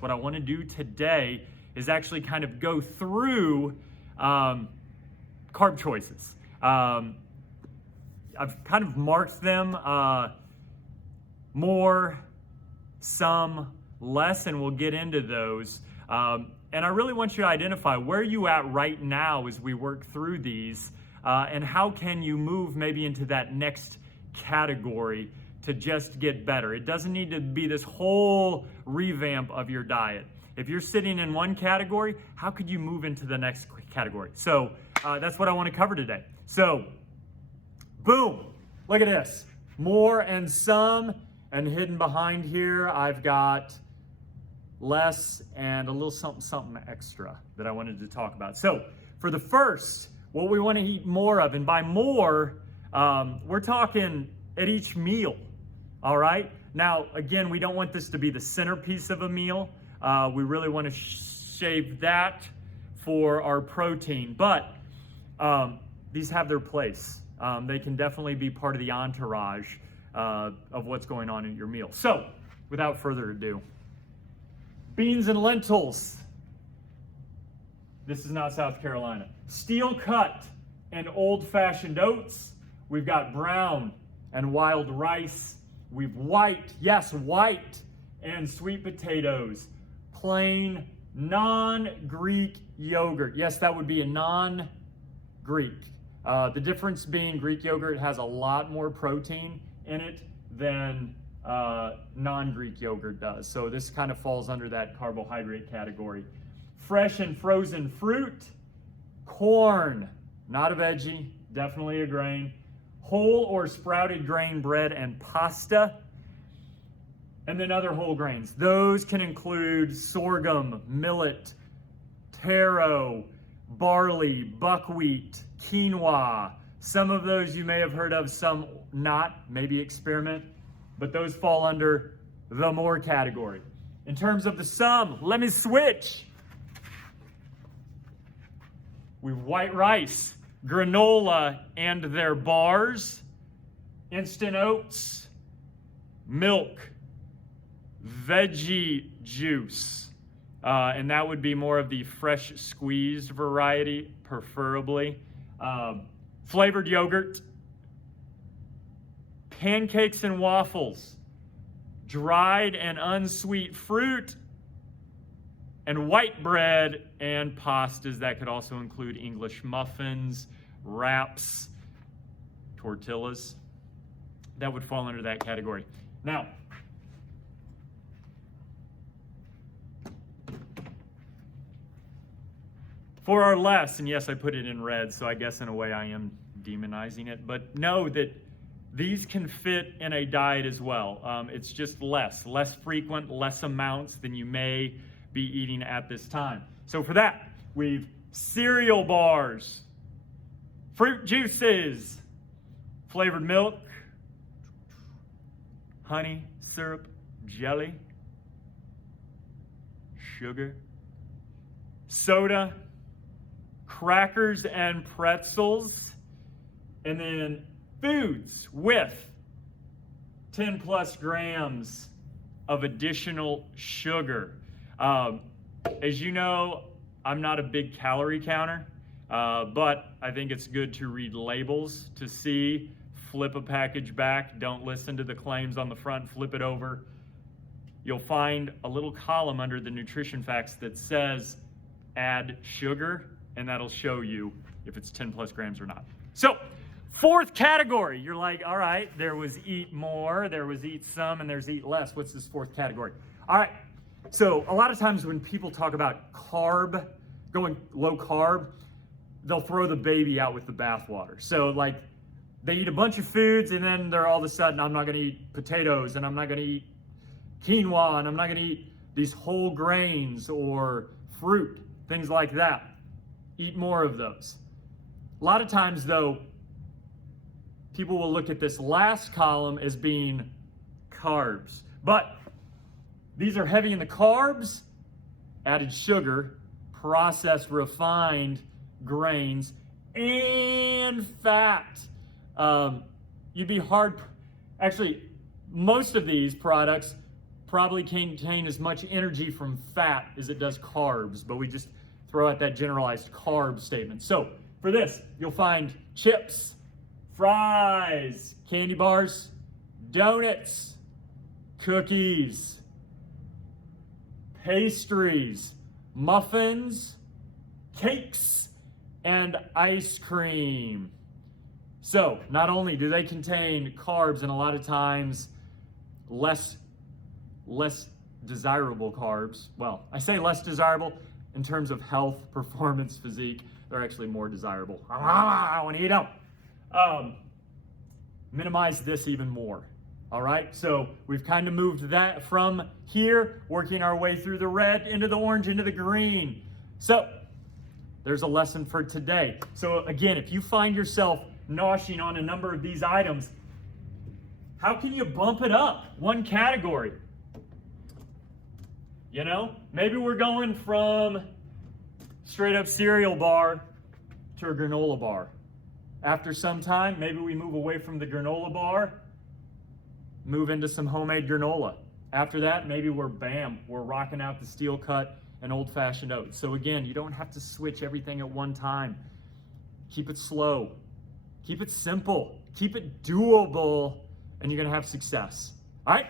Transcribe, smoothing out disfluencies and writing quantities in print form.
What I want to do today is actually kind of go through carb choices. I've kind of marked them more, some, less, and we'll get into those. And I really want you to identify where you at right now as we work through these, and how can you move maybe into that next category to just get better. It doesn't need to be this whole revamp of your diet. If you're sitting in one category, how could you move into the next category? So that's what I want to cover today. So, boom, look at this. More and some, and hidden behind here, I've got less and a little something extra that I wanted to talk about. So for the first, what we want to eat more of, and by more, we're talking at each meal. All right. Now, again, we don't want this to be the centerpiece of a meal. We really want to shave that for our protein, but these have their place. They can definitely be part of the entourage of what's going on in your meal. So, without further ado, beans and lentils. This is not South Carolina. Steel cut and old-fashioned oats. We've got brown and wild rice. We've white, yes, white and sweet potatoes. Plain non-Greek yogurt. Yes, that would be a non-Greek. The difference being Greek yogurt has a lot more protein in it than non-Greek yogurt does. So this kind of falls under that carbohydrate category. Fresh and frozen fruit. Corn, not a veggie, definitely a grain. Whole or sprouted grain bread and pasta, and then other whole grains. Those can include sorghum, millet, taro, barley, buckwheat, quinoa. Some of those you may have heard of, some not, maybe experiment, but those fall under the more category. In terms of the some, let me switch. We've white rice, granola and their bars, instant oats, milk, veggie juice, and that would be more of the fresh squeezed variety, preferably. Flavored yogurt, pancakes and waffles, dried and unsweet fruit, and white bread and pastas. That could also include English muffins, wraps, tortillas. That would fall under that category. Now, for our less, and yes, I put it in red, so I guess in a way I am demonizing it, but know that these can fit in a diet as well. It's just less frequent, less amounts than you may be eating at this time. So for that, we've cereal bars, fruit juices, flavored milk, honey, syrup, jelly, sugar, soda, crackers and pretzels, and then foods with 10 plus grams of additional sugar. As you know, I'm not a big calorie counter, but I think it's good to read labels to see. Flip a package back. Don't listen to the claims on the front. Flip it over. You'll find a little column under the nutrition facts that says add sugar, and that'll show you if it's 10 plus grams or not. So, fourth category. You're like, all right, there was eat more, there was eat some, and there's eat less. What's this fourth category? All right. So a lot of times when people talk about carb, going low carb, they'll throw the baby out with the bathwater. So like they eat a bunch of foods and then they're all of a sudden, I'm not going to eat potatoes and I'm not going to eat quinoa and I'm not going to eat these whole grains or fruit, things like that. Eat more of those. A lot of times though, people will look at this last column as being carbs, but these are heavy in the carbs, added sugar, processed, refined grains, and fat. You'd be hard, actually, most of these products probably contain as much energy from fat as it does carbs, but we just throw out that generalized carb statement. So for this, you'll find chips, fries, candy bars, donuts, cookies, pastries, muffins, cakes, and ice cream. So not only do they contain carbs, and a lot of times less desirable carbs. Well, I say less desirable in terms of health, performance, physique. They're actually more desirable. I want to eat them. Minimize this even more. All right, so we've kind of moved that from here, working our way through the red, into the orange, into the green. So there's a lesson for today. So again, if you find yourself noshing on a number of these items, how can you bump it up one category? You know, maybe we're going from straight up cereal bar to a granola bar. After some time, maybe we move away from the granola bar, move into some homemade granola. After that, maybe we're rocking out the steel cut and old-fashioned oats. So again, you don't have to switch everything at one time. Keep it slow, keep it simple, keep it doable, and you're gonna have success. All right?